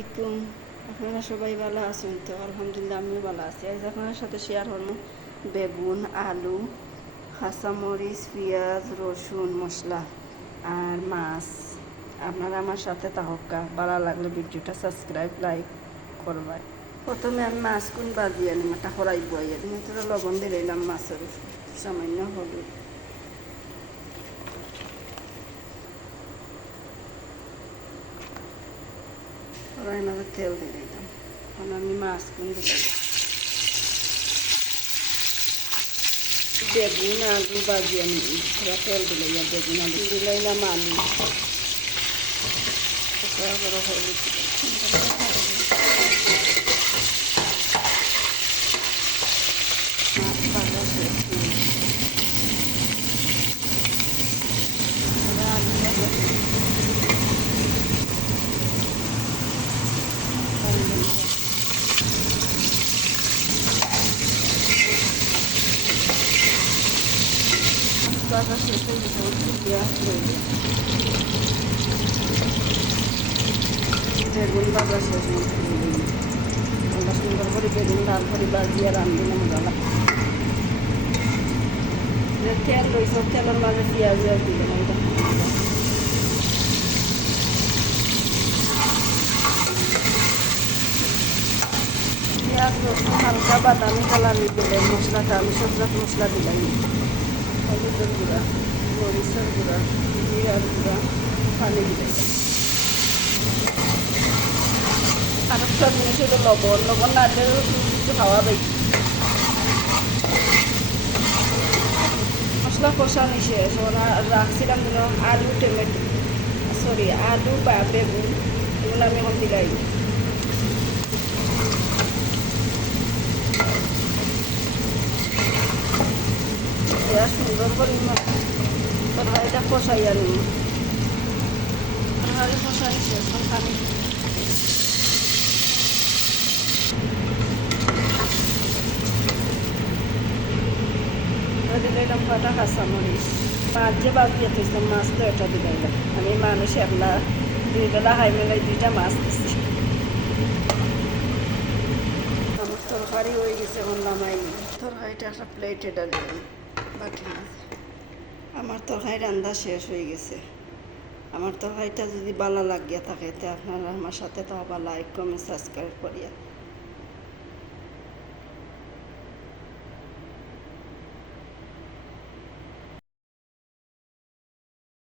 আলাইকুম। আপনারা সবাই ভালো আছেন তো? আলহামদুলিল্লাহ আমিও ভালো আছি। আজ আপনার সাথে শেয়ার করবো বেগুন, আলু, কাঁচামরিচ, পেঁয়াজ, রসুন, মশলা আর মাছ। আপনারা আমার সাথে থাকা ভালো লাগলে ভিডিওটা সাবস্ক্রাইব লাইক করবেন। প্রথমে আমি মাছগুন বাজি আনিম, একটা কড়াই বয়াই আনিম, তোরা লবণ দিয়ে দিলাম মাছের সামান্য হলুদ। কড়াই মাঝে তেল দিয়ে দিলাম, এখন আমি মাছগুন দিলাম। বেগুন আলু বাজি আমি পুরা তেল দিলাম, বেগুন আলু দিলাম, আলু হলুদ মাছ ভাজা শেষ আলু ভাজা ভাজা শেষ হয়ে গেছে, পেঁয়াজ রইল, বেগুন ভাজা শেষ আমরা সুন্দর করে বেগুন লাল করে বাজিয়ে রান্ধিলে মজা লাগে। তেল রয়েছে, তেলের মাঝে পেঁয়াজ দিলাম, এটা পেঁয়াজ রসুন হালকা বাদামি কালার দিলে মশলাটা আমি সবজাত মশলা দিলাম, হলুদের গুঁড়া, মরিচের গুঁড়া, জিরার গুঁড়া, পানি দিলাম। আর একটা জিনিস হলো লবণ না দিলেও কিছু খাওয়া বেশি। মশলা কষানো শেষ, ওরা রাখছিলাম যেন আলু বা বেগুন এগুলো আমি এখন দিলাই। সুন্দর করে তরকারিটা কষাই আনি, তরকারি কষাই শেষ পানি দিলাম, কটা কাঁচামরিচ, মাছ যে বাজিয়ে থাকতাম মাছ তো এটা দিলাম। আমি মানুষ একলা 2 বেলা খাই মেলাই 2টা মাছ দিচ্ছি। আমার তরকারি হয়ে গেছে, এখন নামাই তরকারিটা একটা প্লেটে ডালিলাম বাটি মাছ। আমার তরকারি রান্না শেষ হয়ে গেছে। আমার তরকারিটা যদি ভালো লাগিয়া থাকে তো আপনারা আমার সাথে তো আবার লাইক কমেন্ট সাবস্ক্রাইব করিয়া।